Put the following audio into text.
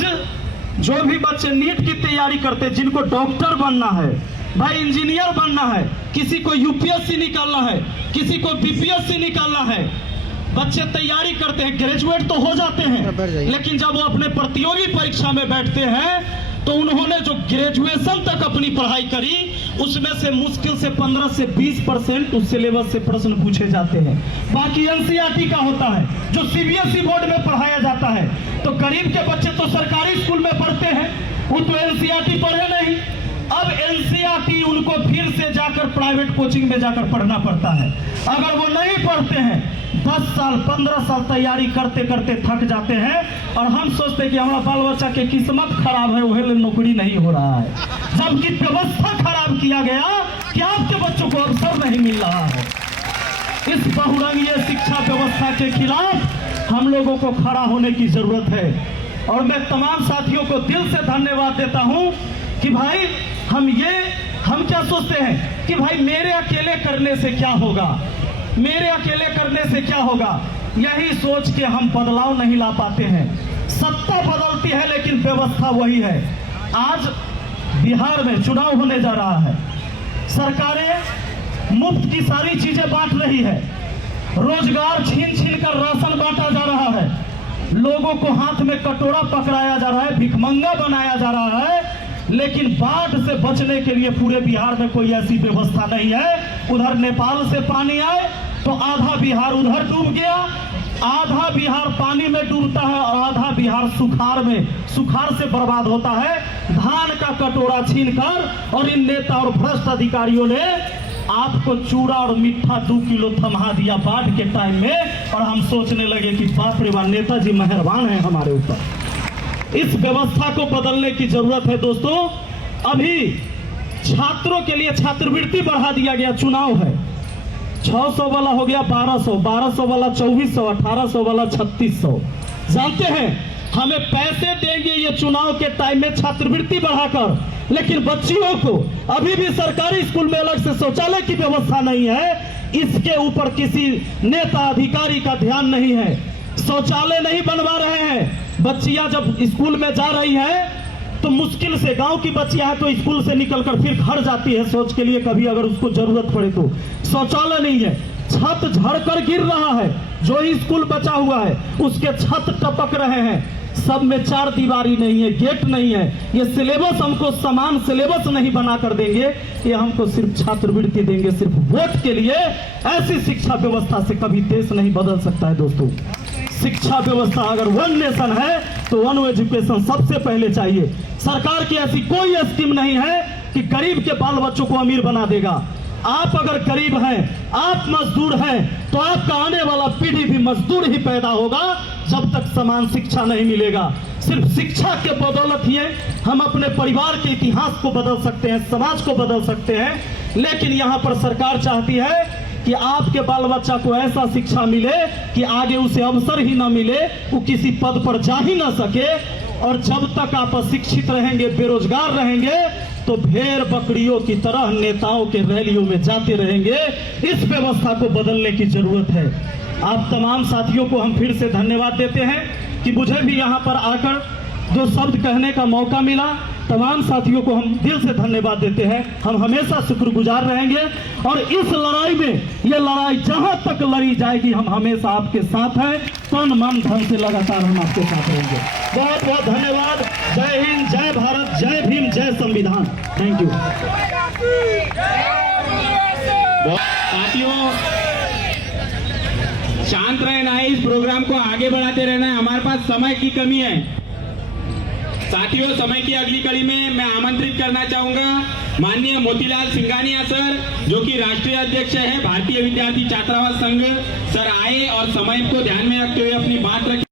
आज जो भी बच्चे नीट की तैयारी करते, जिनको डॉक्टर बनना है, भाई इंजीनियर बनना है, किसी को यूपीएससी निकालना है, किसी को बीपीएससी निकालना है, बच्चे तैयारी करते हैं, ग्रेजुएट तो हो जाते हैं, लेकिन जब वो अपने प्रतियोगी परीक्षा में बैठते हैं तो उन्होंने जो ग्रेजुएशन तक अपनी पढ़ाई करी उसमें से मुश्किल से 15 से 20% उस सिलेबस से प्रश्न पूछे जाते हैं। बाकी एनसीईआरटी का होता है, जो सीबीएसई बोर्ड में पढ़ाया जाता है। तो गरीब के बच्चे तो सरकारी स्कूल में पढ़ते हैं, वो तो एनसीईआरटी पढ़े नहीं। अब एनसीईआरटी उनको फिर से जाकर प्राइवेट कोचिंग में जाकर पढ़ना पड़ता है। अगर वो नहीं पढ़ते हैं, 10 साल 15 साल तैयारी करते करते थक जाते हैं और हम सोचते हैं कि हमारा बाल बच्चा की किस्मत खराब है, वही नौकरी नहीं हो रहा है, जबकि व्यवस्था खराब किया गया कि आपके बच्चों को अवसर नहीं मिल रहा है। इस बहुरंगीय शिक्षा व्यवस्था के खिलाफ हम लोगों को खड़ा होने की जरूरत है। और मैं तमाम साथियों को दिल से धन्यवाद देता हूं कि भाई हम क्या सोचते हैं कि भाई मेरे अकेले करने से क्या होगा, मेरे अकेले करने से क्या होगा, यही सोच के हम बदलाव नहीं ला पाते हैं। सत्ता बदलती है लेकिन व्यवस्था वही है। आज बिहार में चुनाव होने जा रहा है, सरकारें मुफ्त की सारी चीजें बांट रही है, रोजगार छीन छीन कर राशन बांटा जा रहा है, लोगों को हाथ में कटोरा पकड़ाया जा रहा है, भिखमंगा बनाया जा रहा है, लेकिन बाढ़ से बचने के लिए पूरे बिहार में कोई ऐसी व्यवस्था नहीं है। उधर नेपाल से पानी आए तो आधा बिहार उधर डूब गया, आधा बिहार पानी में डूबता है और आधा बिहार सुखाड़ से बर्बाद होता है। धान का कटोरा छीनकर और इन नेता और भ्रष्ट अधिकारियों ने आपको चूड़ा और मिठा 2 किलो थमा दिया बाढ़ के टाइम में, और हम सोचने लगे कि बाप रे बाप नेताजी मेहरबान है हमारे ऊपर। इस व्यवस्था को बदलने की जरूरत है दोस्तों। अभी छात्रों के लिए छात्रवृत्ति बढ़ा दिया गया, चुनाव है, 600 वाला हो गया 1200, 1200 वाला 2400, 1800 वाला 3600। जानते हैं हमें पैसे देंगे ये चुनाव के टाइम में छात्रवृत्ति बढ़ाकर, लेकिन बच्चियों को अभी भी सरकारी स्कूल में अलग से शौचालय की व्यवस्था नहीं है। इसके ऊपर किसी नेता अधिकारी का ध्यान नहीं है, शौचालय नहीं बनवा रहे हैं। बच्चियां जब स्कूल में जा रही हैं तो मुश्किल से, गांव की बच्चियां हैं तो स्कूल से निकलकर फिर घर जाती है सोच के लिए कभी अगर उसको जरूरत पड़े तो, शौचालय नहीं है, छत झड़कर गिर रहा है, जो ही स्कूल बचा हुआ है उसके छत टपक रहे हैं, सब में 4 दीवारी नहीं है, गेट नहीं है। ये सिलेबस हमको समान सिलेबस नहीं बना कर देंगे, ये हमको सिर्फ छात्रवृत्ति देंगे सिर्फ वोट के लिए। ऐसी शिक्षा व्यवस्था से कभी देश नहीं बदल सकता है दोस्तों। शिक्षा व्यवस्था अगर वन नेशन है तो वन एजुकेशन सबसे पहले चाहिए। सरकार की ऐसी कोई स्कीम नहीं है कि गरीब के बाल बच्चों को अमीर बना देगा। आप अगर गरीब हैं, आप मजदूर हैं, तो आपका आने वाला पीढ़ी भी मजदूर ही पैदा होगा जब तक समान शिक्षा नहीं मिलेगा। सिर्फ शिक्षा के बदौलत ही हम अपने परिवार के इतिहास को बदल सकते हैं, समाज को बदल सकते हैं। लेकिन यहाँ पर सरकार चाहती है कि आपके बाल बच्चा को ऐसा शिक्षा मिले कि आगे उसे अवसर ही ना मिले, वो किसी पद पर जा ही ना सके। और जब तक आप अशिक्षित रहेंगे, बेरोजगार रहेंगे, तो भेड़ बकरियों की तरह नेताओं के रैलियों में जाते रहेंगे। इस व्यवस्था को बदलने की जरूरत है। आप तमाम साथियों को हम फिर से धन्यवाद देते हैं कि मुझे भी यहाँ पर आकर जो शब्द कहने का मौका मिला। तमाम साथियों को हम दिल से धन्यवाद देते हैं। हम हमेशा शुक्रगुजार रहेंगे और इस लड़ाई में, ये लड़ाई जहां तक लड़ी जाएगी हम हमेशा आपके साथ हैं, तन मन धन से लगातार हम आपके साथ रहेंगे। बहुत बहुत धन्यवाद। जय हिंद, जय भारत, जय भीम, जय संविधान। थैंक यू साथियों। शांत रहना है, इस प्रोग्राम को आगे बढ़ाते रहना है, हमारे पास समय की कमी है। साथियों, समय की अगली कड़ी में मैं आमंत्रित करना चाहूंगा माननीय मोतीलाल सिंघानिया सर, जो कि राष्ट्रीय अध्यक्ष है भारतीय विद्यार्थी छात्रावास संघ। सर आए और समय को ध्यान में रखते हुए अपनी बात रखें।